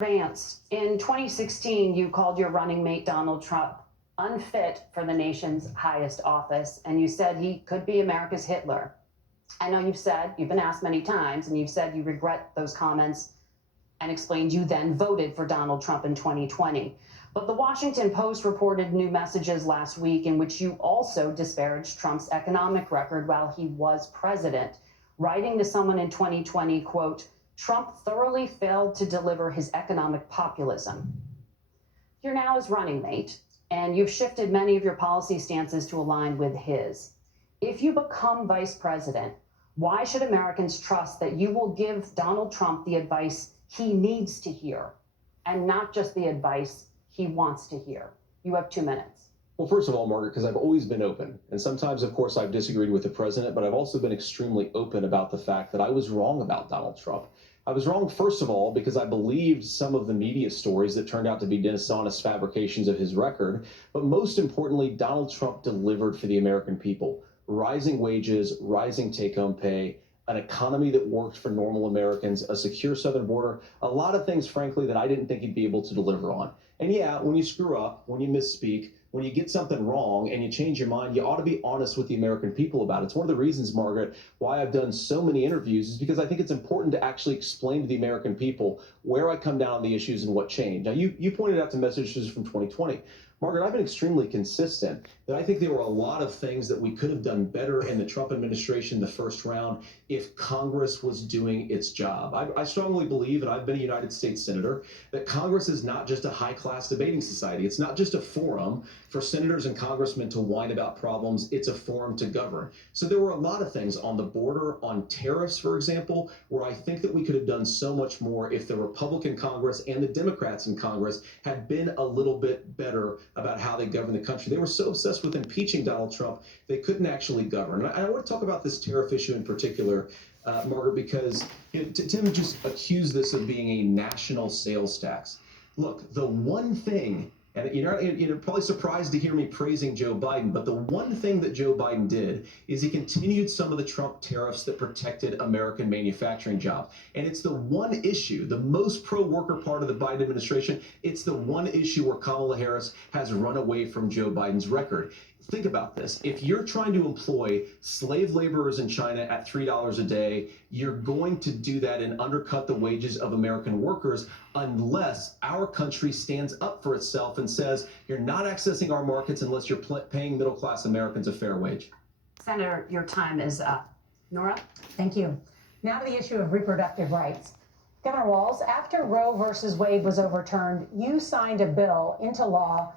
Vance, in 2016, you called your running mate Donald Trump unfit for the nation's highest office, and you said he could be America's Hitler. I know you've been asked many times, and you've said you regret those comments and explained you then voted for Donald Trump in 2020. But the Washington Post reported new messages last week in which you also disparaged Trump's economic record while he was president, writing to someone in 2020, quote, Trump thoroughly failed to deliver his economic populism. You're now his running mate, and you've shifted many of your policy stances to align with his. If you become vice president, why should Americans trust that you will give Donald Trump the advice he needs to hear and not just the advice he wants to hear? You have 2 minutes. Well, first of all, Margaret, because I've always been open. And sometimes, of course, I've disagreed with the president, but I've also been extremely open about the fact that I was wrong about Donald Trump. I was wrong, first of all, because I believed some of the media stories that turned out to be dishonest fabrications of his record. But most importantly, Donald Trump delivered for the American people. Rising wages, rising take-home pay, an economy that worked for normal Americans, a secure southern border, a lot of things, frankly, that I didn't think he'd be able to deliver on. And yeah, when you screw up, when you misspeak, when you get something wrong and you change your mind, you ought to be honest with the American people about it. It's one of the reasons, Margaret, why I've done so many interviews is because I think it's important to actually explain to the American people where I come down on the issues and what changed. Now, you pointed out the messages from 2020. Margaret, I've been extremely consistent that I think there were a lot of things that we could have done better in the Trump administration the first round if Congress was doing its job. I strongly believe, and I've been a United States Senator, that Congress is not just a high-class debating society. It's not just a forum for senators and congressmen to whine about problems. It's a forum to govern. So there were a lot of things on the border, on tariffs, for example, where I think that we could have done so much more if the Republican Congress and the Democrats in Congress had been a little bit better about how they govern the country. They were so obsessed with impeaching Donald Trump, they couldn't actually govern. And I want to talk about this tariff issue in particular, Margaret, because Tim just accused this of being a national sales tax. Look, the one thing, and you're probably surprised to hear me praising Joe Biden, but the one thing that Joe Biden did is he continued some of the Trump tariffs that protected American manufacturing jobs. And it's the one issue, the most pro-worker part of the Biden administration, it's the one issue where Kamala Harris has run away from Joe Biden's record. Think about this. If you're trying to employ slave laborers in China at $3 a day, you're going to do that and undercut the wages of American workers unless our country stands up for itself and says, you're not accessing our markets unless you're paying middle-class Americans a fair wage. Senator, your time is up. Nora? Thank you. Now to the issue of reproductive rights. Governor Walz, after Roe versus Wade was overturned, you signed a bill into law